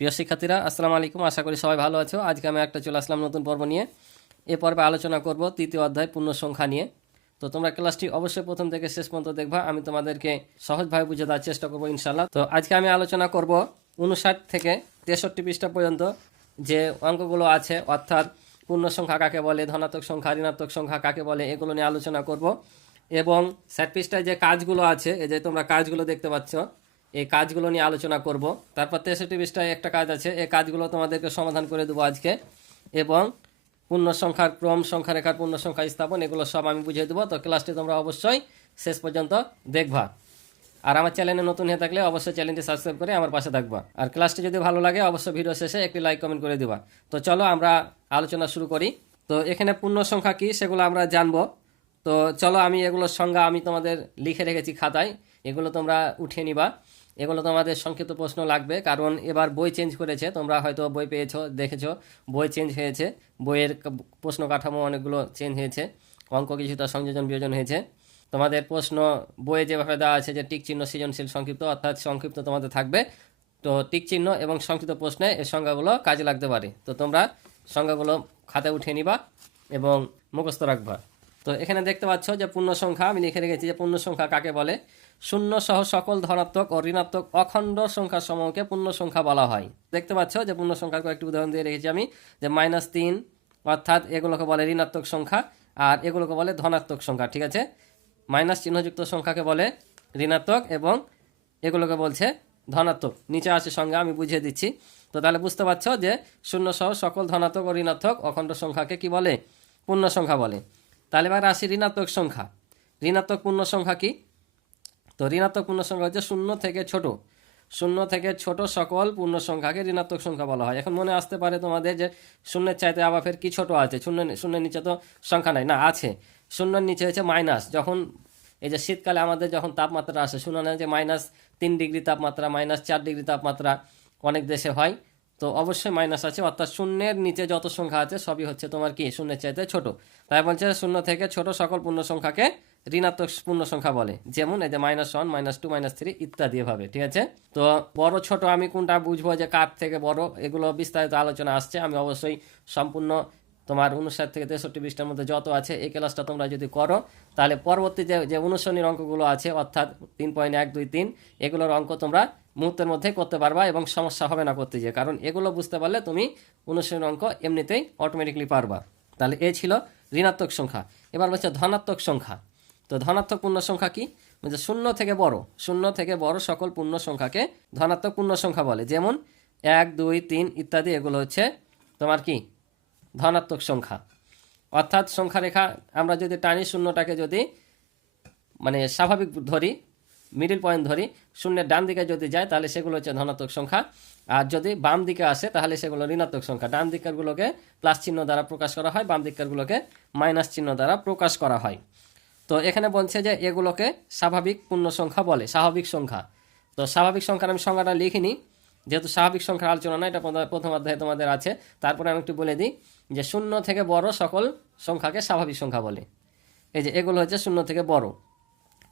প্রিয় শিক্ষার্থীরা, আসসালামু আলাইকুম। আশা করি সবাই ভালো আছো। আজকে আমি একটা চলে আসলাম নতুন পর্ব নিয়ে। এ পর্বে আলোচনা করব তৃতীয় অধ্যায় পূর্ণ সংখ্যা নিয়ে। তো তোমরা ক্লাসটি অবশ্যই প্রথম থেকে শেষ পর্যন্ত দেখবা। আমি তোমাদেরকে সহজভাবে বুঝে দেওয়ার চেষ্টা করব ইনশাল্লাহ তো আজকে আমি আলোচনা করব উনষাট থেকে তেষট্টি পৃষ্ঠা পর্যন্ত যে অঙ্কগুলো আছে, অর্থাৎ পূর্ণ সংখ্যা কাকে বলে, ধনাত্মক সংখ্যা, ঋণাত্মক সংখ্যা কাকে বলে, এগুলো নিয়ে আলোচনা করব। এবং স্যাট পৃষ্ঠায় যে কাজগুলো আছে, এই যে তোমরা কাজগুলো দেখতে পাচ্ছ এই কাজগুলো নিয়ে আলোচনা করব। তারপর তেষট্টি পৃষ্ঠায় একটা কাজ আছে, এই কাজগুলো তোমাদেরকে সমাধান করে দেবো আজকে। এবং পূর্ণ সংখ্যার ক্রম সংখ্যা রেখার পূর্ণ সংখ্যা স্থাপন, এগুলো সব আমি বুঝিয়ে দেবো। তো ক্লাসটি তোমরা অবশ্যই শেষ পর্যন্ত দেখবা। আর আমার চ্যানেলে নতুন হয়ে থাকলে অবশ্যই চ্যানেলটি সাবস্ক্রাইব করে আমার পাশে থাকবা। আর ক্লাসটি যদি ভালো লাগে, অবশ্যই ভিডিও শেষে একটি লাইক কমেন্ট করে দিবা। তো চলো আমরা আলোচনা শুরু করি। তো এখানে পূর্ণ সংখ্যা কি সেগুলো আমরা জানব। তো চলো আমি এগুলোর সংজ্ঞা আমি তোমাদের লিখে রেখেছি খাতায়। এগুলো তোমরা উঠিয়ে নিবা। এগুলো তোমাদের সংক্ষিপ্ত প্রশ্ন লাগবে, কারণ এবার বই চেঞ্জ করেছে, তোমরা হয়তো বই পেয়েছ, দেখেছ, বই চেঞ্জ হয়েছে, বইয়ের প্রশ্ন কাঠামো অনেকগুলো চেঞ্জ হয়েছে, অঙ্ক কিছুটা সংযোজন বিয়োজন হয়েছে। তোমাদের প্রশ্ন বইয়ে যেভাবে দেওয়া আছে যে টিক চিহ্ন সৃজনশীল সংক্ষিপ্ত, অর্থাৎ সংক্ষিপ্ত তোমাদের থাকবে। তো টিক চিহ্ন এবং সংক্ষিপ্ত প্রশ্নে এই সংজ্ঞাগুলো কাজে লাগতে পারে। তো তোমরা সংজ্ঞাগুলো খাতায় উঠিয়ে নিবা এবং মুখস্থ রাখবা। তো এখানে দেখতে পাচ্ছ যে পূর্ণ সংখ্যা আমি লিখে রেখেছি যে পূর্ণ সংখ্যা কাকে বলে? শূন্য সহ সকল ধনাত্মক ও ঋণাত্মক অখণ্ড সংখ্যা সমূহকে পূর্ণ সংখ্যা বলা হয়। দেখতে পাচ্ছ যে পূর্ণ সংখ্যার কয়েকটি উদাহরণ দিয়ে রেখেছি আমি, যে মাইনাস তিন, অর্থাৎ এগুলোকে বলে ঋণাত্মক সংখ্যা, আর এগুলোকে বলে ধনাত্মক সংখ্যা, ঠিক আছে? মাইনাস চিহ্নযুক্ত সংখ্যাকে বলে ঋণাত্মক এবং এগুলোকে বলছে ধনাত্মক। নিচে আছে সংজ্ঞা, আমি বুঝিয়ে দিচ্ছি। তো তাহলে বুঝতে পারছ যে শূন্য সহ সকল ধনাত্মক ও ঋণাত্মক অখণ্ড সংখ্যাকে কি বলে? পূর্ণ সংখ্যা বলে। তাহলে এবার আসি ঋণাত্মক সংখ্যা। ঋণাত্মক পূর্ণ সংখ্যা কি? তো ঋণাত্মক পূর্ণ সংখ্যা হচ্ছে শূন্য থেকে ছোট। শূন্য থেকে ছোট সকল পূর্ণ সংখ্যাকে ঋণাত্মক সংখ্যা বলা হয়। এখন মনে আসতে পারে তোমাদের যে শূন্যের চাইতে আবার ফের কি ছোট আছে? শূন্য শূন্যের নিচে তো সংখ্যা নাই। না, আছে। শূন্যের নিচে হচ্ছে মাইনাস যখন এই যে শীতকালে আমাদের যখন তাপমাত্রা আসে, শূন্য যে মাইনাস তিন ডিগ্রি তাপমাত্রা মাইনাস চার ডিগ্রি তাপমাত্রা অনেক দেশে হয়, তো অবশ্যই মাইনাস আছে। অর্থাৎ শূন্যের নিচে যত সংখ্যা আছে, সবই হচ্ছে তোমার কি? শূন্যের চাইতে ছোট। তাই বলছে শূন্য থেকে ছোট সকল পূর্ণ সংখ্যাকে ঋণাত্মক পূর্ণ সংখ্যা বলে। যেমন এই যে minus one minus two minus three ইত্যাদি এভাবে, ঠিক আছে? তো বড়, ছোট আমি কোনটা বুঝব যে কার থেকে বড়? এগুলো বিস্তারিত আলোচনা আসছে। আমি অবশ্যই সম্পূর্ণ তোমার উনষাট থেকে তেষট্টি বিশটার মধ্যে যত আছে, এই ক্লাসটা তোমরা যদি করো, তাহলে পরবর্তী যে যে অনুসরণীর অঙ্কগুলো আছে, অর্থাৎ তিন পয়েন্ট এক, দুই, তিন, এগুলোর অঙ্ক তোমরা মুহূর্তের মধ্যে করতে পারবা এবং সমস্যা হবে না করতে গিয়ে কারণ এগুলো বুঝতে পারলে তুমি অনুসরণীর অঙ্ক এমনিতেই অটোমেটিকলি পারবা। তাহলে এ ছিল ঋণাত্মক সংখ্যা। এবার বলছে ধনাত্মক সংখ্যা। তো ধনাত্মক পূর্ণ সংখ্যা কি? বলছে শূন্য থেকে বড়, শূন্য থেকে বড় সকল পূর্ণ সংখ্যাকে ধনাত্মক পূর্ণ সংখ্যা বলে। যেমন এক, দুই, তিন ইত্যাদি, এগুলো হচ্ছে তোমার কি? ধনাত্মক সংখ্যা। অর্থাৎ সংখ্যা রেখা আমরা যদি টানি শূন্যটাকে যদি মানে স্বাভাবিক ধরি মিডিল পয়েন্ট ধরি, শূন্যের ডান দিকে যদি যায়, তাহলে সেগুলো হচ্ছে ধনাত্মক সংখ্যা। আর যদি বাম দিকে আসে, তাহলে সেগুলো ঋণাত্মক সংখ্যা। ডান দিকেরগুলোকে প্লাস চিহ্ন দ্বারা প্রকাশ করা হয়, বাম দিকেরগুলোকে মাইনাস চিহ্ন দ্বারা প্রকাশ করা হয়। তো এখানে বলছে যে এগুলোকে স্বাভাবিক পূর্ণ সংখ্যা বলে, স্বাভাবিক সংখ্যা। তো স্বাভাবিক সংখ্যার আমি সংখ্যাটা লিখিনি, যেহেতু স্বাভাবিক সংখ্যার আলোচনা না, এটা প্রথম- অধ্যায়ে তোমাদের আছে। তারপরে আমি একটু বলে দিই যে শূন্য থেকে বড় সকল সংখ্যাকে স্বাভাবিক সংখ্যা বলে। এই যে এগুলো হচ্ছে শূন্য থেকে বড়।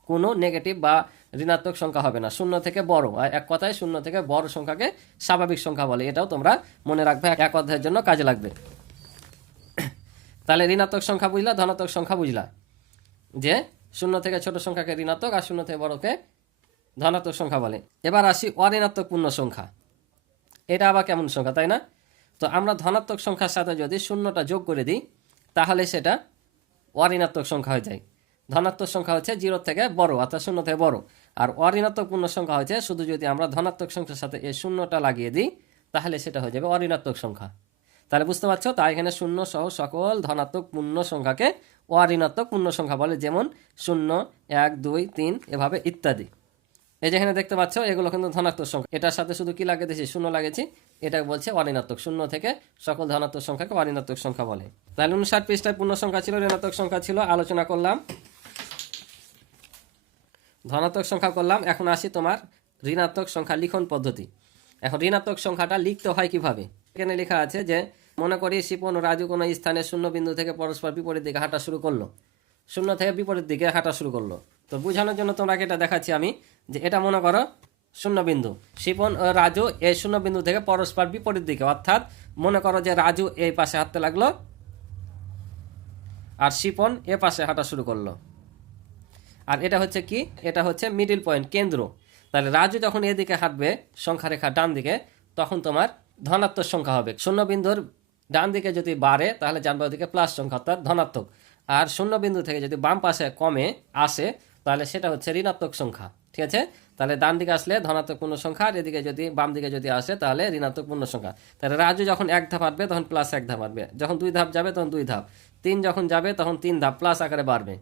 কোনো নেগেটিভ বা ঋণাত্মক সংখ্যা হবে না। শূন্য থেকে বড়। আর এক কথায় শূন্য থেকে বড় সংখ্যাকে স্বাভাবিক সংখ্যা বলে। এটাও তোমরা মনে রাখবে, এক অধ্যায়ের জন্য কাজে লাগবে। তাহলে ঋণাত্মক সংখ্যা বুঝলা, ধনাত্মক সংখ্যা বুঝলা। যে শূন্য থেকে ছোট সংখ্যাকে ঋণাত্মক আর শূন্য থেকে বড়কে ধনাত্মক সংখ্যা বলে। এবার আসি অঋণাত্মক পূর্ণ সংখ্যা। এটা আবার কেমন সংখ্যা, তাই না? তো আমরা ধনাত্মক সংখ্যার সাথে যদি শূন্যটা যোগ করে দিই, তাহলে সেটা অঋণাত্মক সংখ্যা হয়ে যায়। ধনাত্মক সংখ্যা হচ্ছে জিরো থেকে বড়, অর্থাৎ শূন্য থেকে বড়। আর অঋণাত্মক পূর্ণ সংখ্যা হচ্ছে শুধু যদি আমরা ধনাত্মক সংখ্যার সাথে এই শূন্যটা লাগিয়ে দিই, তাহলে সেটা হয়ে যাবে অঋণাত্মক সংখ্যা। তাহলে বুঝতে পারছ? তাই এখানে শূন্য সহ সকল ধনাত্মক পূর্ণ সংখ্যাকে অঋণাত্মক পূর্ণ সংখ্যা বলে, যেমন শূন্য, এক, দুই, তিন, এভাবে ইত্যাদি। এই যেখানে দেখতে পাচ্ছ, এগুলো কিন্তু ধনাত্মক সংখ্যা। এটার সাথে শুধু কি লাগিয়েছি? শূন্য লাগিয়েছি। এটা বলছে অঋণাত্মক। শূন্য থেকে সকল ধনাত্মক সংখ্যাকে অঋণাত্মক সংখ্যা বলে। তাহলে উনষাট পৃষ্ঠায় পূর্ণ সংখ্যা ছিল, ঋণাত্মক সংখ্যা ছিল, আলোচনা করলাম। ধনাত্মক সংখ্যা করলাম। এখন আসি তোমার ঋণাত্মক সংখ্যা লিখন পদ্ধতি। এখন ঋণাত্মক সংখ্যাটা লিখতে হয় কীভাবে? এখানে লেখা আছে যে, মনে করি শিপন ও রাজু কোনো স্থানে শূন্য বিন্দু থেকে পরস্পর বিপরীত দিকে হাঁটা শুরু করল। শূন্য থেকে বিপরীত দিকে হাঁটা শুরু করল। তো বোঝানোর জন্য তোমাকে এটা দেখাচ্ছি আমি, যে এটা মনে করো শূন্য বিন্দু শিপন ও রাজু এই শূন্য বিন্দু থেকে পরস্পর বিপরীত দিকে, অর্থাৎ মনে করো যে রাজু এই পাশে হাঁটতে লাগল আর শিপন এ পাশে হাঁটা শুরু করল। আর এটা হচ্ছে কি? এটা হচ্ছে মিডিল পয়েন্ট কেন্দ্র। তাহলে রাজু যখন এদিকে হাঁটবে সংখ্যা রেখা ডান দিকে তখন তোমার ধনাত্মক সংখ্যা হবে। শূন্য বিন্দুর ডান দিকে যদি বাড়ে, তাহলে জানবে দিকে প্লাস সংখ্যা, অর্থাৎ ধনাত্মক। আর শূন্য বিন্দু থেকে যদি বাম পাশে কমে আসে, তাহলে সেটা হচ্ছে ঋণাত্মক সংখ্যা, ঠিক আছে? তাহলে ডান দিকে আসলে ধনাত্মক পূর্ণ সংখ্যা, আর এদিকে যদি বাম দিকে যদি আসে, তাহলে ঋণাত্মক পূর্ণ সংখ্যা। তাহলে রাজু যখন এক ধাপ হাঁটবে তখন প্লাস এক ধাপ হাঁটবে যখন দুই ধাপ যাবে, তখন দুই ধাপ। তিন যখন যাবে, তখন তিন ধাপ প্লাস আকারে বাড়বে।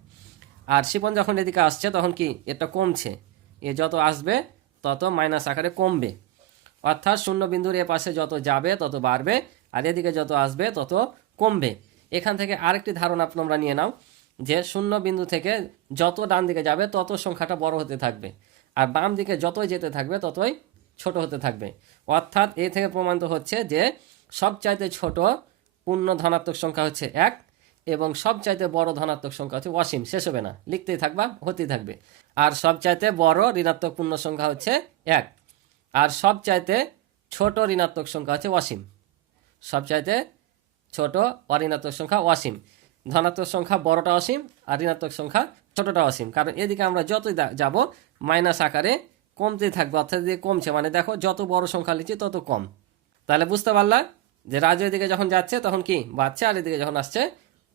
আর শিপন যখন এদিকে আসছে, তখন কি এটা কমছে? এ যত আসবে, তত মাইনাস আকারে কমবে। অর্থাৎ শূন্য বিন্দুর এ পাশে যত যাবে, তত বাড়বে, আর এদিকে যত আসবে, তত কমবে। এখান থেকে আরেকটি ধারণা তোমরা নিয়ে নাও, যে শূন্য বিন্দু থেকে যত ডান দিকে যাবে, তত সংখ্যাটা বড় হতে থাকবে, আর বাম দিকে যতই যেতে থাকবে, ততই ছোট হতে থাকবে। অর্থাৎ এ থেকে প্রমাণিত হচ্ছে যে সবচাইতে ছোট পূর্ণ ধনাত্মক সংখ্যা হচ্ছে এক, এবং সবচাইতে বড় ধনাত্মক সংখ্যা হচ্ছে অসীম। শেষ হবে না, লিখতেই থাকবা, হতেই থাকবে। আর সবচাইতে বড় ঋণাত্মক পূর্ণ সংখ্যা হচ্ছে এক। আর সবচাইতে ছোট ঋণাত্মক সংখ্যা হচ্ছে অসীম। সবচাইতে ছোট অঋণাত্মক সংখ্যা অসীম। ধনাত্মক সংখ্যা বড়টা অসীম আর ঋণাত্মক সংখ্যা ছোটটা অসীম। কারণ এদিকে আমরা যতই যাব মাইনাস আকারে কমতেই থাকবে, অর্থাৎ এদিকে কমছে মানে দেখো যত বড় সংখ্যা লিখছি তত কম। তাহলে বুঝতে পারলা যে রাজু এদিকে যখন যাচ্ছে তখন কি বাড়ছে আর এদিকে যখন আসছে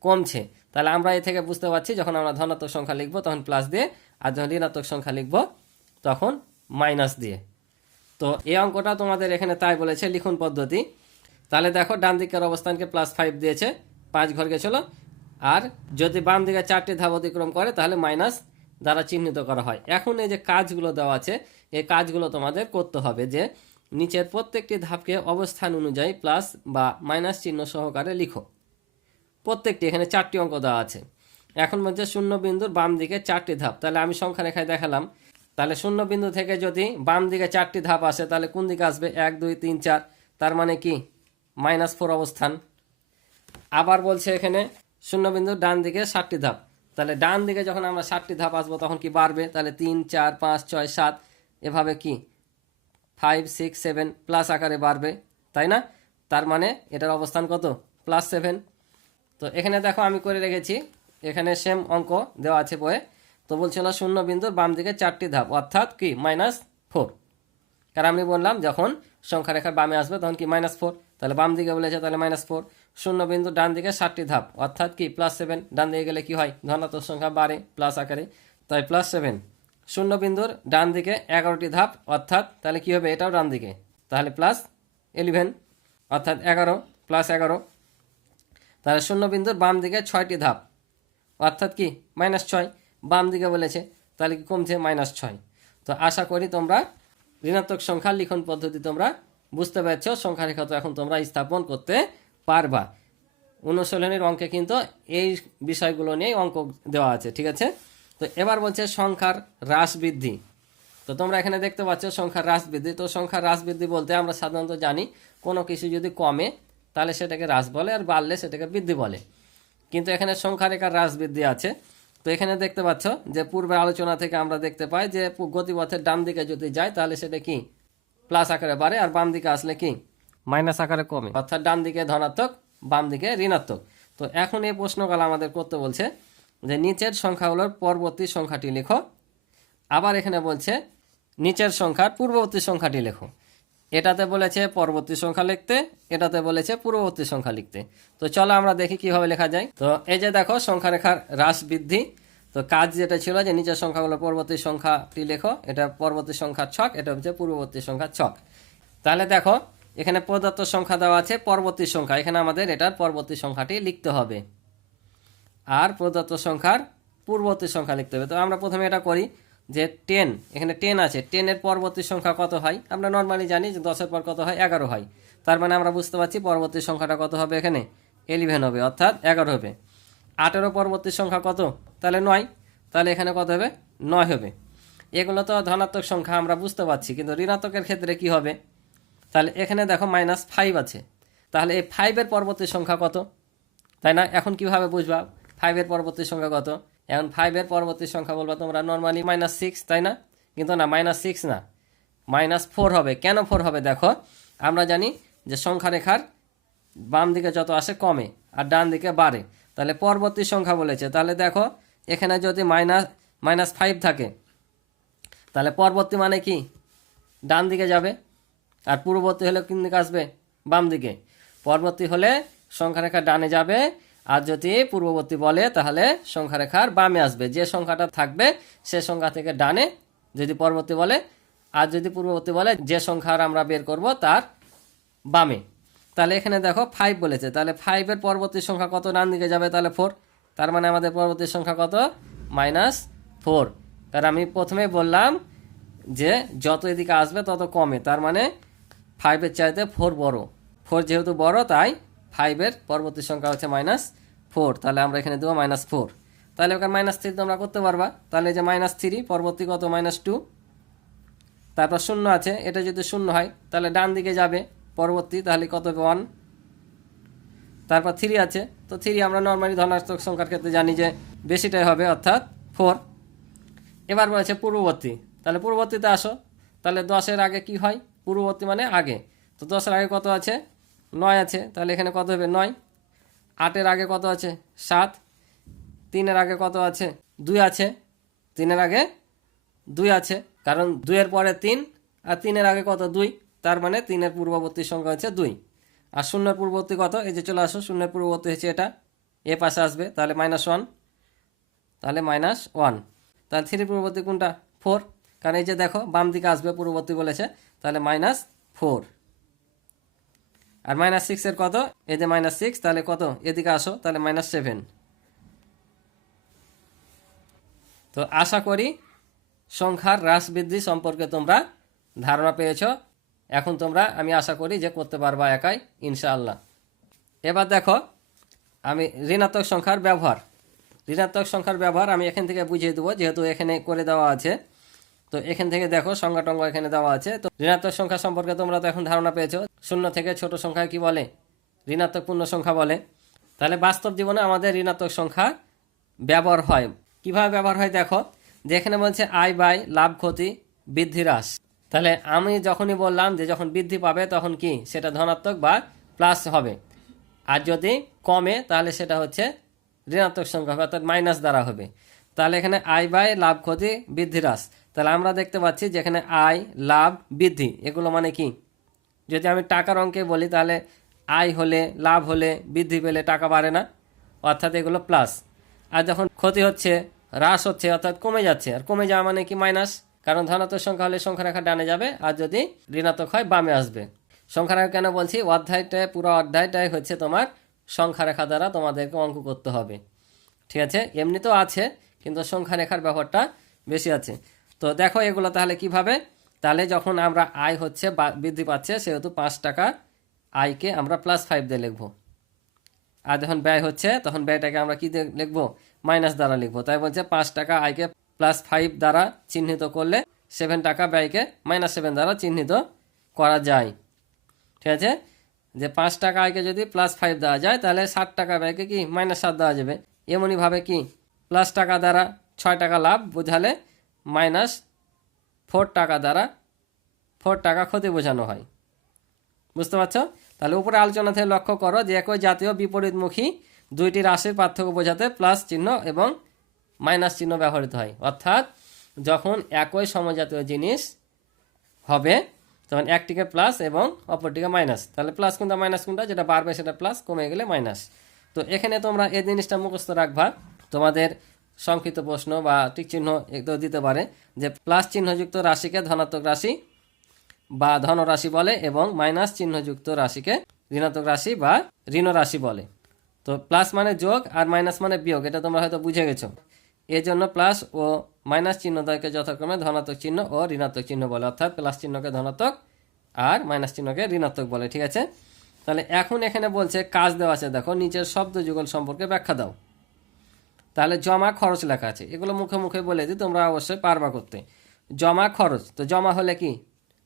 কমছে। তাহলে আমরা এ থেকে বুঝতে পারছি যখন আমরা ধনাত্মক সংখ্যা লিখব তখন প্লাস দিয়ে আর যখন ঋণাত্মক সংখ্যা লিখব তখন মাইনাস দিয়ে। তো এই অঙ্কটা তোমাদের এখানে তাই বলেছে লিখন পদ্ধতি। তাহলে দেখো ডান দিকের অবস্থানকে প্লাস ফাইভ দিয়েছে, পাঁচ ঘর গেছিল। আর যদি বাম দিকে চারটি ধাপ অতিক্রম করে, তাহলে মাইনাস দ্বারা চিহ্নিত করা হয়। এখন এই যে কাজগুলো দেওয়া আছে, এই কাজগুলো তোমাদের করতে হবে যে নিচের প্রত্যেকটি ধাপকে অবস্থান অনুযায়ী প্লাস বা মাইনাস চিহ্ন সহকারে লিখো। প্রত্যেকটি, এখানে চারটি অঙ্ক দেওয়া আছে। এখন বলছে শূন্য বিন্দুর বাম দিকে চারটি ধাপ। তাহলে আমি সংখ্যা রেখায় দেখালাম। তাহলে শূন্য বিন্দু থেকে যদি বাম দিকে চারটি ধাপ আসে, তাহলে কোন দিকে আসবে? এক, দুই, তিন, চার। তার মানে কি? মাইনাস ফোর অবস্থান। আবার বলছে এখানে শূন্য বিন্দু ডান দিকে ষাটটি ধাপ। তাহলে ডান দিকে যখন আমরা ষাটটি ধাপ আসব, তখন কি বাড়বে? তাহলে তিন, চার, পাঁচ, ছয়, সাত। এভাবে কি? ফাইভ, সিক্স, সেভেন প্লাস আকারে বাড়বে। তাই না? তার মানে এটার অবস্থান কত? Plus seven. তো এখানে দেখো আমি করে রেখেছি। এখানে সেম অঙ্ক দেওয়া আছে বইয়ে। তো বলছিল শূন্য বিন্দুর বাম দিকে চারটি ধাপ, অর্থাৎ কি? Minus four. কারণ আমি বললাম, যখন সংখ্যা রেখার বামে আসবে, তখন কি? Minus four. তাহলে বাম দিকে বলেছে, তাহলে মাইনাস ফোর। শূন্য বিন্দু ডান দিকে ষাটটি ধাপ, অর্থাৎ কি? Plus seven. ডান দিকে গেলে কি হয়? ধনাত্মক সংখ্যা বাড়ে, প্লাস আকারে। তাই প্লাস সেভেন। শূন্য বিন্দুর ডান দিকে এগারোটি ধাপ, অর্থাৎ তাহলে কি হবে? এটাও ডান দিকে। তাহলে প্লাস ইলেভেন অর্থাৎ এগারো, প্লাস এগারো। তাহলে শূন্য বিন্দুর বাম দিকে ছয়টি ধাপ, অর্থাৎ কি? মাইনাস ছয়। বাম দিকে বলেছে, তাহলে কি কমছে? মাইনাস ছয়। তো আশা করি তোমরা ঋণাত্মক সংখ্যার লিখন পদ্ধতি তোমরা বুঝতে পারছ। সংখ্যা রেখা তো এখন তোমরা স্থাপন করতে পারবা। অনুশীলনের অঙ্কে কিন্তু এই বিষয়গুলো নিয়ে অঙ্ক দেওয়া আছে, ঠিক আছে? তো এবার বলছে সংখ্যার হ্রাস বৃদ্ধি। তো তোমরা এখানে দেখতে পাচ্ছ সংখ্যার হ্রাস বৃদ্ধি। তো সংখ্যার হ্রাস বৃদ্ধি বলতে আমরা সাধারণত জানি কোনো কিছু যদি কমে, তাহলে সেটাকে হ্রাস বলে, আর বাড়লে সেটাকে বৃদ্ধি বলে। কিন্তু এখানে সংখ্যা রেখার হ্রাস বৃদ্ধি আছে। তো এখানে দেখতে পাচ্ছ যে পূর্বে আলোচনা থেকে আমরা দেখতে পাই যে গতিপথের ডান দিকে যদি যায় তাহলে সেটা কি? প্লাস আকারে বাড়ে আর বাম দিকে আসলে কি? মাইনাস আকারে কমে। অর্থাৎ ডান দিকে ধনাত্মক বাম দিকে ঋণাত্মক। তো এখন এই প্রশ্নকাল আমাদের করতে বলছে যে নিচের সংখ্যাগুলোর পরবর্তী সংখ্যাটি লেখো। আবার এখানে বলছে নিচের সংখ্যার পূর্ববর্তী সংখ্যাটি লেখো। এটাতে বলেছে পরবর্তী সংখ্যা লিখতে, এটাতে বলেছে পূর্ববর্তী সংখ্যা লিখতে। তো চলো আমরা দেখি কীভাবে লেখা যায়। তো এই যে দেখো সংখ্যা রেখার হ্রাস বৃদ্ধি। তো কাজ যেটা ছিল যে নিচের সংখ্যাগুলো পরবর্তী সংখ্যাটি লেখো, এটা পরবর্তী সংখ্যার ছক, এটা হচ্ছে পূর্ববর্তী সংখ্যার ছক। তাহলে দেখো, এখানে প্রদত্ত সংখ্যা দেওয়া আছে পরবর্তী সংখ্যা, এখানে আমাদের এটার পরবর্তী সংখ্যাটি লিখতে হবে। আর প্রদত্ত সংখ্যার পূর্ববর্তী সংখ্যা লিখতে হবে। তো আমরা প্রথমে এটা করি যে টেন এখানে টেন আছে। টেনের পরবর্তী সংখ্যা কত হয়? আমরা নর্মালি জানি যে দশের পর কত হয়? এগারো হয়। তার মানে আমরা বুঝতে পারছি পরবর্তী সংখ্যাটা কত হবে এখানে? এলিভেন হবে, অর্থাৎ এগারো হবে। আটেরও পরবর্তী সংখ্যা কত? তাহলে নয়। তাহলে এখানে কত হবে? নয় হবে। এগুলো তো ধনাত্মক সংখ্যা, আমরা বুঝতে পারছি। কিন্তু ঋণাত্মকের ক্ষেত্রে কি হবে? তাহলে এখানে দেখো মাইনাস ফাইভ আছে। তাহলে এই ফাইভের পরবর্তী সংখ্যা কত? তাই না? এখন কীভাবে বুঝবা? ফাইভের পরবর্তী সংখ্যা কত? এখন ফাইভের পরবর্তী সংখ্যা বলবা তোমরা নর্মালি মাইনাস সিক্স তাই না? কিন্তু না মাইনাস সিক্স না। মাইনাস ফোর হবে। কেন ফোর হবে? দেখো, আমরা জানি যে সংখ্যা রেখার বাম দিকে যত আসে কমে আর ডান দিকে বাড়ে। তাহলে পরবর্তী সংখ্যা বলেছে। তাহলে দেখো, এখানে যদি মাইনাস মাইনাস ফাইভ থাকে, তাহলে পরবর্তী মানে কি? ডান দিকে যাবে আর পূর্ববর্তী হলে কোন দিকে আসবে? বাম দিকে। পরবর্তী হলে সংখ্যারেখা ডানে যাবে আর যদি পূর্ববর্তী বলে, তাহলে সংখ্যারেখার বামে আসবে। যে সংখ্যাটা থাকবে, সে সংখ্যা থেকে ডানে যদি পরবর্তী বলে, আর যদি পূর্ববর্তী বলে যে সংখ্যার আমরা বের করব, তার বামে। তাহলে এখানে দেখো ফাইভ বলেছে। তাহলে ফাইভের পরবর্তী সংখ্যা কত? ডান দিকে যাবে তাহলে ফোর তার মানে আমাদের পরবর্তী সংখ্যা কত? মাইনাস ফোর কারণ আমি প্রথমে বললাম যে যত এদিকে আসবে, তত কমে। তার মানে ফাইভের চাইতে ফোর বড়। ফোর যেহেতু বড়, তাই ফাইভের পরবর্তী সংখ্যা হচ্ছে মাইনাস ফোর, তাহলে আমরা এখানে দেবো মাইনাস ফোর তাহলে ওখানে মাইনাস থ্রি তোমরা করতে পারবা। তাহলে যে মাইনাস থ্রি পরবর্তী কত? মাইনাস টু তারপর শূন্য আছে, এটা যদি শূন্য হয়, তাহলে ডান দিকে যাবে পরবর্তী, তাহলে কত ওয়ান তারপর থ্রি আছে, তো থ্রি আমরা নর্মালি ধনাত্মক সংখ্যার ক্ষেত্রে জানি যে বেশিটাই হবে, অর্থাৎ ফোর এবার বলেছে পূর্ববর্তী, তাহলে পূর্ববর্তীতে আসো। তাহলে দশের আগে কি হয়? পূর্ববর্তী মানে আগে। তো দশের আগে কত আছে? নয় আছে, তাহলে এখানে কত হবে? নয়। আটের আগে কত আছে? সাত। তিনের আগে কত আছে? দুই আছে। তিনের আগে দুই আছে। কারণ দুইয়ের পরে তিন আর তিনের আগে কত? দুই। তার মানে তিনের পূর্ববর্তী সংখ্যা হচ্ছে দুই। আর শূন্যের পূর্ববর্তী কত? এই যে চলে আসো, শূন্যের পূর্ববর্তী হচ্ছে এটা। এ পাশে আসবে, তাহলে মাইনাস ওয়ান তাহলে মাইনাস ওয়ান তাহলে থ্রি পূর্ববর্তী কোনটা? ফোর কারণ এই যে দেখো, বাম দিকে আসবে, পূর্ববর্তী বলেছে। তাহলে মাইনাস ফোর আর মাইনাস সিক্সের কত? এই যে মাইনাস সিক্স তাহলে কত? এদিকে আসো, তাহলে মাইনাস সেভেন তো আশা করি সংখ্যার হ্রাস বৃদ্ধি সম্পর্কে তোমরা ধারণা পেয়েছ। এখন তোমরা, আমি আশা করি যে করতে পারবা একাই, ইনশাআল্লাহ। এবার দেখো, আমি ঋণাত্মক সংখ্যার ব্যবহার। ঋণাত্মক সংখ্যার ব্যবহার আমি এখান থেকে বুঝিয়ে দেবো, যেহেতু এখানে করে দেওয়া আছে। তো এখান থেকে দেখো সংখ্যা টঙ্গ এখানে দেওয়া আছে। তো ঋণাত্মক সংখ্যা সম্পর্কে তোমরা তো এখন ধারণা পেয়েছ। শূন্য থেকে ছোট সংখ্যা কি বলে? ঋণাত্মক পূর্ণ সংখ্যা বলে। তাহলে বাস্তব জীবনে আমাদের ঋণাত্মক সংখ্যা ব্যবহার হয়। কীভাবে ব্যবহার হয় দেখো? যে এখানে বলছে আয় বাই লাভ ক্ষতি বৃদ্ধি হ্রাস। তাহলে আমি যখনই বললাম যে যখন বৃদ্ধি পাবে তখন কি? সেটা ধনাত্মক বা প্লাস হবে। আর যদি কমে তাহলে সেটা হচ্ছে ঋণাত্মক সংখ্যা হবে অর্থাৎ মাইনাস দ্বারা হবে। তাহলে এখানে আয় বাই লাভ ক্ষতি বৃদ্ধি হ্রাস। তাহলে আমরা দেখতে পাচ্ছি যেখানে আয়, লাভ, বৃদ্ধি, এগুলো মানে কি? যদি আমি টাকার অঙ্কে বলি তাহলে আয় হলে, লাভ হলে, বৃদ্ধি পেলে টাকা বাড়ে না, অর্থাৎ এগুলো প্লাস আর যখন ক্ষতি হচ্ছে, হ্রাস হচ্ছে, অর্থাৎ কমে যাচ্ছে, আর কমে যাওয়া মানে কি মাইনাস কারণ ধনাত্মক সংখ্যা হলে সংখ্যা রেখা ডানে যাবে, আর যদি ঋণাত্মক হয় বামে আসবে। সংখ্যা রেখা কেন বলছি? অধ্যায়টায় পুরো অধ্যায়টাই হচ্ছে তোমার সংখ্যা রেখা দ্বারা তোমাদেরকে অঙ্ক করতে হবে। ঠিক আছে? এমনিতেও আছে, কিন্তু সংখ্যা রেখার ব্যাপারটা বেশি আছে। তো দেখো এগুলো তাহলে কীভাবে? তাহলে যখন আমরা আয় হচ্ছে বৃদ্ধি পাচ্ছে, সেহেতু পাঁচ টাকা আয়কে আমরা প্লাস ফাইভ দিয়ে লিখব। আর যখন ব্যয় হচ্ছে, তখন ব্যয়টাকে আমরা কি দিয়ে লিখব? মাইনাস দ্বারা লিখব। তাই বলছে পাঁচ টাকা আয়কে প্লাস ফাইভ দ্বারা চিহ্নিত করলে সেভেন টাকা ব্যয়কে মাইনাস সেভেন দ্বারা চিহ্নিত করা যায়। ঠিক আছে? যে পাঁচ টাকা আয়কে যদি প্লাস ফাইভ দেওয়া যায়, তাহলে ষাট টাকা ব্যয়কে কি মাইনাস সাত দেওয়া যাবে। এমনইভাবে কি? প্লাস টাকা দ্বারা ছয় টাকা লাভ বোঝালে মাইনাস ফোর টাকা দ্বারা ফোর টাকা ক্ষতি বোঝানো হয়। বুঝতে পারছ? তাহলে উপরে আলোচনা থেকে লক্ষ্য করো যে একই জাতীয় বিপরীতমুখী দুইটি রাশির পার্থক্য বোঝাতে প্লাস চিহ্ন এবং মাইনাস চিহ্ন ব্যবহৃত হয়। অর্থাৎ যখন একই সমজাতীয় জিনিস হবে, তখন একটিকে প্লাস এবং অপরটিকে মাইনাস তাহলে প্লাস কোনটা মাইনাস কোনটা? যেটা বাড়বে সেটা প্লাস কমে গেলে মাইনাস তো এখানে তোমরা এই জিনিসটা মুখস্থ রাখবা। তোমাদের সংক্ষিপ্ত প্রশ্ন বা টিক চিহ্ন দিতে পারে যে প্লাস চিহ্নযুক্ত রাশিকে ধনাত্মক রাশি বা ধনরাশি বলে এবং মাইনাস চিহ্নযুক্ত রাশিকে ঋণাত্মক রাশি বা ঋণ রাশি বলে। তো প্লাস মানে যোগ আর মাইনাস মানে বিয়োগ, এটা তোমরা হয়তো বুঝে গেছো। এর জন্য প্লাস ও মাইনাস চিহ্নদ্বয়কে যথাক্রমে ধনাত্মক চিহ্ন ও ঋণাত্মক চিহ্ন বলে, অর্থাৎ প্লাস চিহ্নকে ধনাত্মক আর মাইনাস চিহ্নকে ঋণাত্মক বলে, ঠিক আছে? তাহলে এখন এখানে বলছে কাজ দেওয়া আছে। দেখো, নিচের শব্দ যুগল সম্পর্কে ব্যাখ্যা দাও। তাহলে জমা খরচ লেখা আছে। এগুলো মুখে মুখে বলে দিই তোমরা অবশ্যই পারবা করতে। জমা খরচ, তো জমা হলে কি?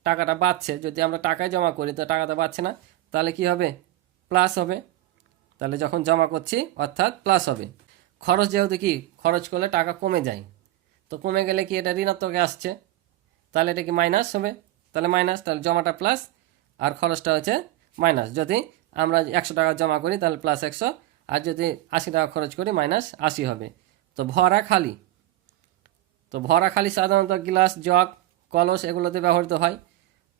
টাকাটা বাড়ছে। যদি আমরা টাকায় জমা করি, তো টাকাটা বাড়ছে না। তাহলে কি হবে? প্লাস হবে। তাহলে যখন জমা করছি, অর্থাৎ প্লাস হবে। খরচ যেহেতু কি? খরচ করলে টাকা কমে যায়। তো কমে গেলে কি এটা ঋণাত্মকে আসছে? তাহলে এটা কি মাইনাস হবে? তাহলে মাইনাস, তাহলে জমাটা প্লাস, আর খরচটা হচ্ছে মাইনাস। যদি আমরা একশো টাকা জমা করি, তাহলে প্লাস একশো। আর যদি আশি টাকা খরচ করি, মাইনাস আশি হবে। তো ভরা খালি। তো ভরা খালি সাধারণত গ্লাস, জগ, কলস এগুলোতে ব্যবহৃত হয়।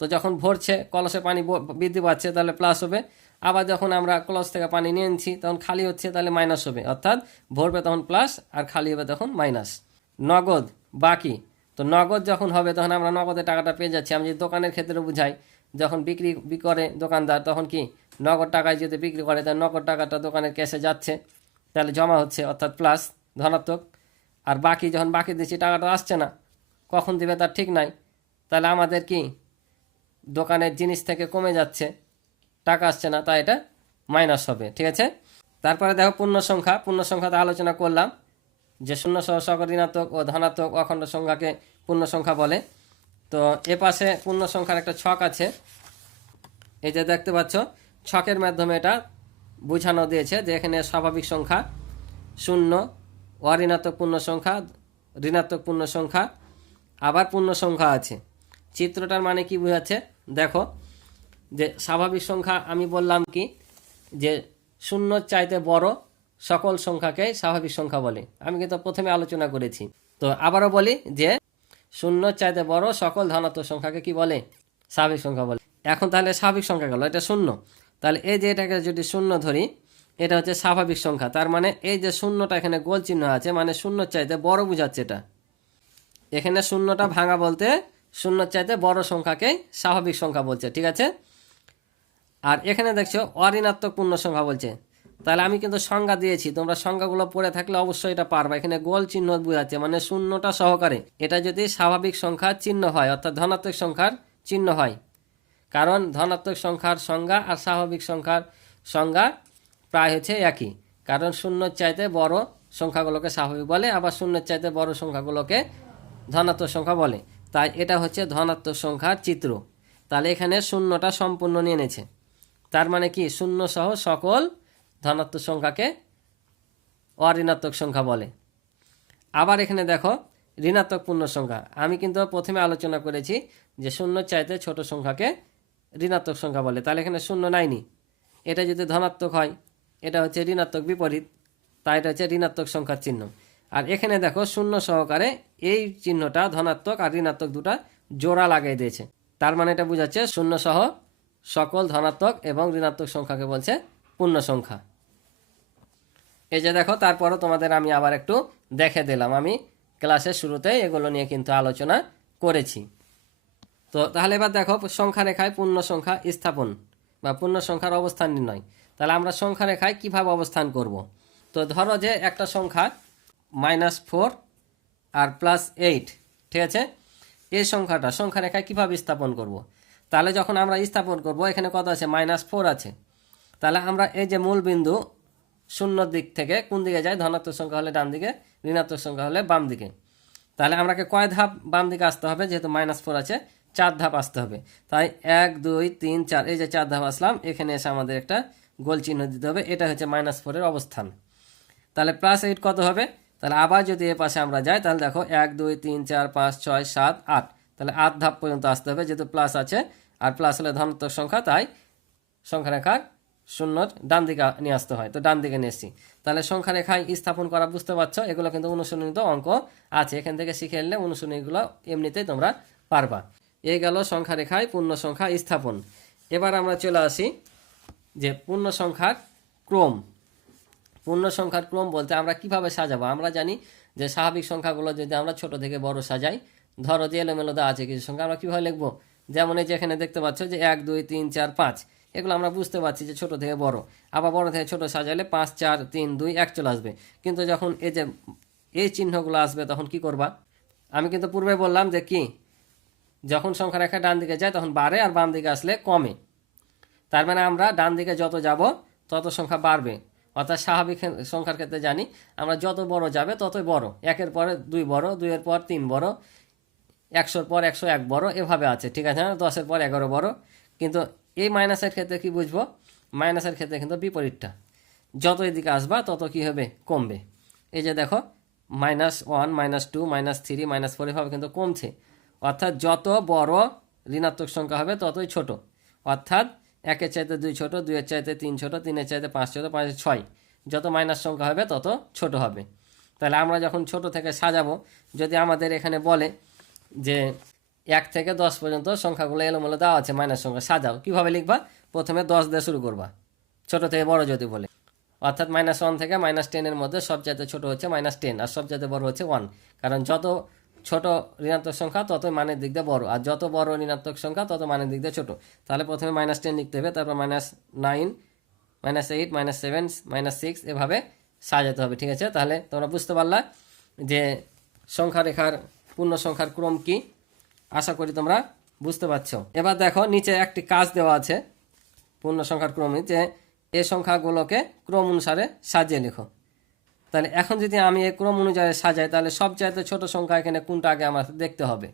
তো যখন ভরছে, কলসে পানি বৃদ্ধি পাচ্ছে, তাহলে প্লাস হবে। আবার যখন আমরা কলস থেকে পানি নিয়ে নিচ্ছি তখন খালি হচ্ছে, তাহলে মাইনাস হবে। অর্থাৎ ভরবে তখন প্লাস আর খালি হবে তখন মাইনাস নগদ, বাকি। তো নগদ যখন হবে, তখন আমরা নগদের টাকাটা পেয়ে যাচ্ছি। আমি যদি দোকানের ক্ষেত্রে বুঝাই, যখন বিক্রি করে দোকানদার, তখন কি নগদ টাকায় যদি বিক্রি করে, তাহলে নগদ টাকাটা দোকানের ক্যাশে যাচ্ছে, তাহলে জমা হচ্ছে, অর্থাৎ প্লাস ধনাত্মক। আর বাকি যখন বাকি দিচ্ছি, টাকাটা আসছে না, কখন দিবে তার ঠিক নাই। তাহলে আমাদের কি? দোকানের জিনিস থেকে কমে যাচ্ছে, টাকা আসছে না, তাই এটা মাইনাস হবে, ঠিক আছে? তারপরে দেখো পূর্ণ সংখ্যা, পূর্ণ সংখ্যাতে আলোচনা করলাম যে শূন্য সহ সকল ঋণাত্মক ও ধনাত্মক অখণ্ড সংখ্যাকে পূর্ণ সংখ্যা বলে। তো এ পাশে পূর্ণ সংখ্যার একটা ছক আছে, এই যে দেখতে পাচ্ছ ছকের মাধ্যমে এটা বোঝানো দিয়েছে যে এখানে স্বাভাবিক সংখ্যা শূন্য, অঋণাত্মক পূর্ণ সংখ্যা, ঋণাত্মক পূর্ণ সংখ্যা, আবার পূর্ণ সংখ্যা আছে। চিত্রটার মানে কি বোঝাচ্ছে? দেখো, যে স্বাভাবিক সংখ্যা আমি বললাম কি? যে শূন্য চাইতে বড় সকল সংখ্যাকে স্বাভাবিক সংখ্যা বলে। আমি কিন্তু প্রথমে আলোচনা করেছি। তো আবারও বলি যে শূন্য চাইতে বড় সকল ধনাত্মক সংখ্যাকে কি বলে? স্বাভাবিক সংখ্যা বলে। এখন তাহলে স্বাভাবিক সংখ্যা গেল, এটা শূন্য। তাহলে এই যে এটাকে যদি শূন্য ধরি, এটা হচ্ছে স্বাভাবিক সংখ্যা। তার মানে এই যে শূন্যটা এখানে গোল চিহ্ন আছে মানে শূন্য চাইতে বড় বোঝাচ্ছে এটা। এখানে শূন্যটা ভাঙা বলতে শূন্য চাইতে বড় সংখ্যাকে স্বাভাবিক সংখ্যা বলছে, ঠিক আছে? আর এখানে দেখছ অঋণাত্মক পূর্ণ সংখ্যা বলছে। তাহলে আমি কিন্তু সংজ্ঞা দিয়েছি, তোমরা সংজ্ঞাগুলো পড়ে থাকলে অবশ্যই এটা পারবা। এখানে গোল চিহ্ন বোঝাচ্ছে মানে শূন্যটা সহকারে। এটা যদি স্বাভাবিক সংখ্যার চিহ্ন হয়, অর্থাৎ ধনাত্মক সংখ্যার চিহ্ন হয় কারণ ধনাত্মক সংখ্যার সংজ্ঞা আর স্বাভাবিক সংখ্যার সংজ্ঞা প্রায় হচ্ছে একই। কারণ শূন্যর চাইতে বড় সংখ্যাগুলোকে স্বাভাবিক বলে, আবার শূন্যের চাইতে বড় সংখ্যাগুলোকে ধনাত্মক সংখ্যা বলে। তাই এটা হচ্ছে ধনাত্মক সংখ্যার চিত্র। তাহলে এখানে শূন্যটা সম্পূর্ণ নিয়ে এনেছে তার মানে কি? শূন্য সহ সকল ধনাত্মক সংখ্যাকে অঋণাত্মক সংখ্যা বলে। আবার এখানে দেখো, ঋণাত্মক পূর্ণ সংখ্যা। আমি কিন্তু প্রথমে আলোচনা করেছি যে শূন্য চাইতে ছোট সংখ্যাকে ঋণাত্মক সংখ্যা বলে, তাহলে এখানে শূন্য নাইনি। এটা যদি ধনাত্মক হয়, এটা হচ্ছে ঋণাত্মক বিপরীত, তাই এটা হচ্ছে ঋণাত্মক সংখ্যার চিহ্ন। আর এখানে দেখো শূন্য সহকারে এই চিহ্নটা ধনাত্মক আর ঋণাত্মক দুটা জোড়া লাগিয়ে দিয়েছে। তার মানে এটা বোঝাচ্ছে শূন্য সহ সকল ধনাত্মক এবং ঋণাত্মক সংখ্যাকে বলছে পূর্ণ সংখ্যা। এই যে দেখো, তারপরও তোমাদের আমি আবার একটু দেখে দিলাম। আমি ক্লাসের শুরুতেই এগুলো নিয়ে কিন্তু আলোচনা করেছি। তো তাহলে এবার দেখো, সংখ্যা রেখায় পূর্ণ সংখ্যা স্থাপন বা পূর্ণ সংখ্যার অবস্থান নির্ণয়। তাহলে আমরা সংখ্যা রেখায় কীভাবে অবস্থান করব? তো ধরো যে একটা সংখ্যা মাইনাস ফোর আর প্লাস এইট ঠিক আছে? এই সংখ্যাটা, সংখ্যা রেখায় কীভাবে স্থাপন করব। তাহলে যখন আমরা স্থাপন করব, এখানে কত আছে? মাইনাস ফোর আছে। তাহলে আমরা এই যে মূল বিন্দু শূন্য দিক থেকে কোন দিকে যায়? ধনাত্মক সংখ্যা হলে ডান দিকে, ঋণাত্মক সংখ্যা হলে বাম দিকে। তাহলে আমাকে কয় ধাপ বাম দিকে আসতে হবে? যেহেতু মাইনাস ফোর আছে চার ধাপ আসতে হবে। তাই এক, দুই, তিন, চার, এই যে চার ধাপ আসলাম, এখানে এসে আমাদের একটা গোল চিহ্ন দিতে হবে। এটা হচ্ছে মাইনাস ফোরের অবস্থান। তাহলে প্লাস এইট কত হবে? তাহলে আবার যদি এ পাশে আমরা যাই, তাহলে দেখো এক, দুই, তিন, চার, পাঁচ, ছয়, সাত, আট। তাহলে আট ধাপ পর্যন্ত আসতে হবে, যেহেতু প্লাস আছে, আর প্লাস হলে ধনাত্মক সংখ্যা, তাই সংখ্যা রেখার শূন্যর ডান দিকে নিয়ে আসতে হয়। তো ডান দিকে নিয়ে এসছি। তাহলে সংখ্যা রেখায় স্থাপন করা, বুঝতে পারছ? এগুলো কিন্তু অনুশীলনিত অঙ্ক আছে। এখান থেকে শিখে এলে অনুশীলনীগুলো এমনিতেই তোমরা পারবা। এই গেল সংখ্যা রেখায় পূর্ণ সংখ্যা স্থাপন। এবার আমরা চলে আসি যে পূর্ণ সংখ্যার ক্রম। পূর্ণ সংখ্যার ক্রম বলতে আমরা কীভাবে সাজাবো? আমরা জানি যে স্বাভাবিক সংখ্যাগুলো যদি আমরা ছোট থেকে বড় সাজাই, ধরো যে এলোমেলো আছে কিছু সংখ্যা, আমরা কীভাবে লিখব? যেমন এই যে এখানে দেখতে পাচ্ছ যে এক, দুই, তিন, চার, পাঁচ। এগুলো আমরা বুঝতে পারছি যে ছোট থেকে বড়। আবার বড় থেকে ছোট সাজালে পাঁচ, চার, তিন, দুই, এক চলে আসবে। কিন্তু যখন এই যে, এই চিহ্নগুলো আসবে তখন কি করবা? আমি কিন্তু পূর্বে বললাম যে কি? যখন সংখ্যা রেখা ডান দিকে যায়, তখন বাড়ে আর বাম দিকে আসলে কমে। তার মানে আমরা ডান দিকে যত যাব, তত সংখ্যা বাড়বে। অর্থাৎ স্বাভাবিক সংখ্যার ক্ষেত্রে জানি, আমরা যত বড় যাবে, ততই বড়। একের পরে দুই বড়, দুইয়ের পর তিন বড়, একশোর পর একশো এক বড়, এভাবে আছে। ঠিক আছে না? দশের পর এগারো বড়। কিন্তু এই মাইনাসের ক্ষেত্রে কি বুঝব? মাইনাসের ক্ষেত্রে কিন্তু বিপরীতটা। যত এদিকে আসবা, তত কি হবে? কমবে। এই যে দেখো, minus one, minus two, minus three, minus four, এভাবে কিন্তু কমছে। অর্থাৎ যত বড় ঋণাত্মক সংখ্যা হবে, ততই ছোট। অর্থাৎ একের চাইতে দুই ছোট, দুইয়ের চাইতে তিন ছোট, তিনের চাইতে পাঁচ ছোট, পাঁচের ছয়। যত মাইনাস সংখ্যা হবে, তত ছোট হবে। তাহলে আমরা যখন ছোট থেকে সাজাবো, যদি আমাদের এখানে বলে যে এক থেকে দশ পর্যন্ত সংখ্যাগুলো এলোমেলো দেওয়া আছে, মাইনাস সংখ্যা সাজাও, কীভাবে লিখবা? প্রথমে দশ দিয়ে শুরু করবা। ছোট থেকে বড় যদি বলে। অর্থাৎ মাইনাস ওয়ান থেকে মাইনাস টেনের মধ্যে সবচাইতে ছোট হচ্ছে মাইনাস টেন, আর সবচাইতে বড় হচ্ছে ওয়ান। কারণ যত ছোট ঋণাত্মক সংখ্যা, তত মানের দিক দিয়ে বড়। আর যত বড় ঋণাত্মক সংখ্যা, তত মানের দিক দিয়ে ছোট। তাহলে প্রথমে মাইনাস টেন লিখতে হবে, তারপর minus nine minus eight minus seven minus six এভাবে সাজাতে হবে, ঠিক আছে? তাহলে তোমরা বুঝতে পারলা যে সংখ্যা রেখার পূর্ণ সংখ্যার ক্রম কি? আশা করি তোমরা বুঝতে পারছ। এবার দেখো, নিচে একটি কাজ দেওয়া আছে, পূর্ণ সংখ্যার ক্রমে, যে এ সংখ্যাগুলোকে ক্রম অনুসারে সাজিয়ে লেখো। তাহলে এখন যদি আমি এই ক্রম অনুযায়ী সাজাই, তাহলে সবচাইতে ছোট সংখ্যা এখানে কোনটা আগে আমার দেখতে হবে?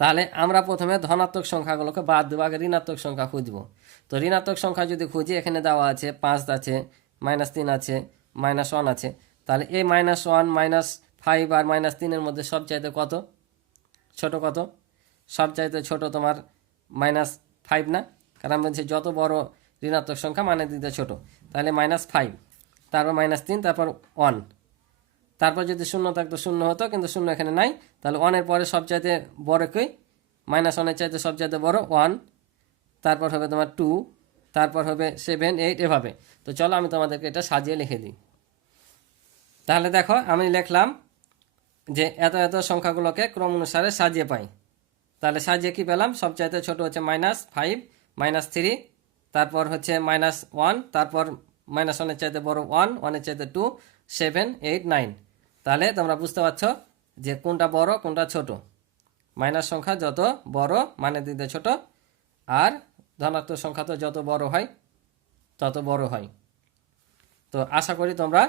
তাহলে আমরা প্রথমে ধনাত্মক সংখ্যাগুলোকে বাদ দেবো, আগে ঋণাত্মক সংখ্যা খুঁজবো। তো ঋণাত্মক সংখ্যা যদি খুঁজি, এখানে দেওয়া আছে পাঁচ আছে মাইনাস তিন আছে মাইনাস ওয়ান আছে। তাহলে এই মাইনাস ওয়ান মাইনাস ফাইভ আর মাইনাস তিনের মধ্যে সবচাইতে কত? ছোট কত? সবচাইতে ছোট তোমার মাইনাস ফাইভ না? কারণ বলছে, যত বড় ঋণাত্মক সংখ্যা মানে দিতে ছোট। তাহলে মাইনাস ফাইভ তারপর মাইনাস তিন, তারপর ওয়ান তারপর যদি শূন্য থাকতো, শূন্য হতো, কিন্তু শূন্য এখানে নাই, তাহলে ওয়ানের পরে সবচাইতে বড় কই? মাইনাস ওয়ানের চাইতে সবচাইতে বড় ওয়ান তারপর হবে তোমার টু তারপর হবে সেভেন এইট এভাবে। তো চলো আমি তোমাদেরকে এটা সাজিয়ে লিখে দিই। তাহলে দেখো, আমি লিখলাম যে এত এত সংখ্যাগুলোকে ক্রম অনুসারে সাজিয়ে পাই। তাহলে সাজিয়ে কি পেলাম? সবচাইতে ছোট হচ্ছে মাইনাস ফাইভ মাইনাস থ্রি তারপর হচ্ছে মাইনাস ওয়ান তারপর মাইনাস ওয়ানের চাইতে বড় ওয়ান ওয়ানের চাইতে টু সেভেন এইট নাইন তাহলে তোমরা বুঝতে পারছ যে কোনটা বড়, কোনটা ছোট। মাইনাস সংখ্যা যত বড় মানে দিতে ছোট। আর ধনাত্মক সংখ্যা তো যত বড় হয়, তত বড় হয়। তো আশা করি তোমরা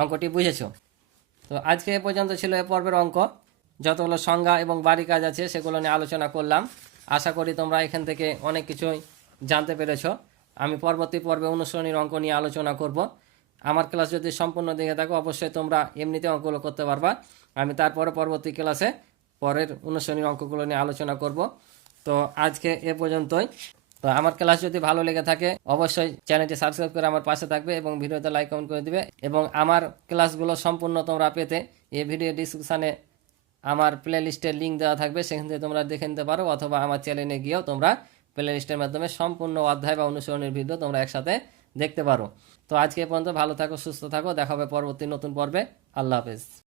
অঙ্কটি বুঝেছ। তো আজকে এ পর্যন্ত ছিল এ পর্বের অঙ্ক। যতগুলো সংজ্ঞা এবং বাড়ি কাজ আছে, সেগুলো নিয়ে আলোচনা করলাম। আশা করি তোমরা এখান থেকে অনেক কিছুই জানতে পেরেছ। আমি পরবর্তী পর্বে অনুসরণীর অঙ্ক নিয়ে আলোচনা করব। আমার ক্লাস যদি সম্পূর্ণ দেখে থাকো, অবশ্যই তোমরা এমনিতে অঙ্কগুলো করতে পারবা। আমি তারপরে পরবর্তী ক্লাসে পরের অনুসরণীর অঙ্কগুলো নিয়ে আলোচনা করব। তো আজকে এ পর্যন্তই। তো আমার ক্লাস যদি ভালো লেগে থাকে, অবশ্যই চ্যানেলটি সাবস্ক্রাইব করে আমার পাশে থাকবে এবং ভিডিওতে লাইক কমেন্ট করে দিবে। এবং আমার ক্লাসগুলো সম্পূর্ণ তোমরা পেতে এই ভিডিও ডিসক্রিপশানে আমার প্লে লিস্টের লিঙ্ক দেওয়া থাকবে। সেখান থেকে তোমরা দেখে নিতে পারো অথবা আমার চ্যানেলে গিয়েও তোমরা প্লে লিস্টের মাধ্যমে সম্পূর্ণ অধ্যায় বা অনুসরণের ভিডিও তোমরা একসাথে দেখতে পারো। তো আজকে পর্যন্ত ভালো থাকো, সুস্থ থাকো, দেখা হবে পরবর্তী নতুন পর্বে। আল্লাহ হাফেজ।